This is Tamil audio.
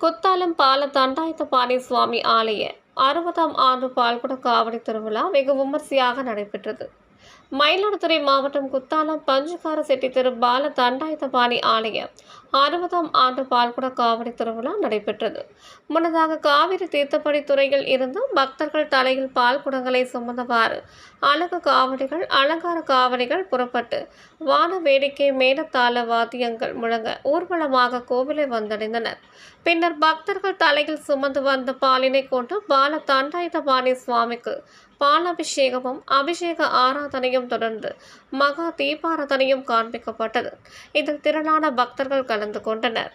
குத்தாலம் பால தண்டாயுதபாணி சுவாமி ஆலய அறுபதாம் ஆண்டு பால்குட காவடி திருவிழா வெகு விமர்சையாக நடைபெற்றது. மயிலாடுதுறை மாவட்டம் குத்தாலம் பஞ்சுகார செட்டி திரு பால தண்டாயுதபாணி ஆலய அறுபதாம் ஆண்டு பால்குட காவடி திருவிழா நடைபெற்றது. முன்னதாக காவிரி தீர்த்தப்படி துறையில் இருந்து பக்தர்கள் தலையில் பால் குடங்களை சுமந்தவாறு அழகு காவடிகள் அலங்கார காவடிகள் புறப்பட்டு வான வேடிக்கை மேலத்தாள வாத்தியங்கள் முழங்க ஊர்வலமாக கோவிலை வந்தடைந்தனர். பின்னர் பக்தர்கள் தலையில் சுமந்து வந்த பாலினை கொண்டு பால தண்டாயுதபாணி சுவாமிக்கு பாலாபிஷேகமும் அபிஷேக ஆராதனையும் தொடர்ந்து மகா தீபாராதனையும் காண்பிக்கப்பட்டது. இதில் திரளான பக்தர்கள் கலந்து கொண்டனர்.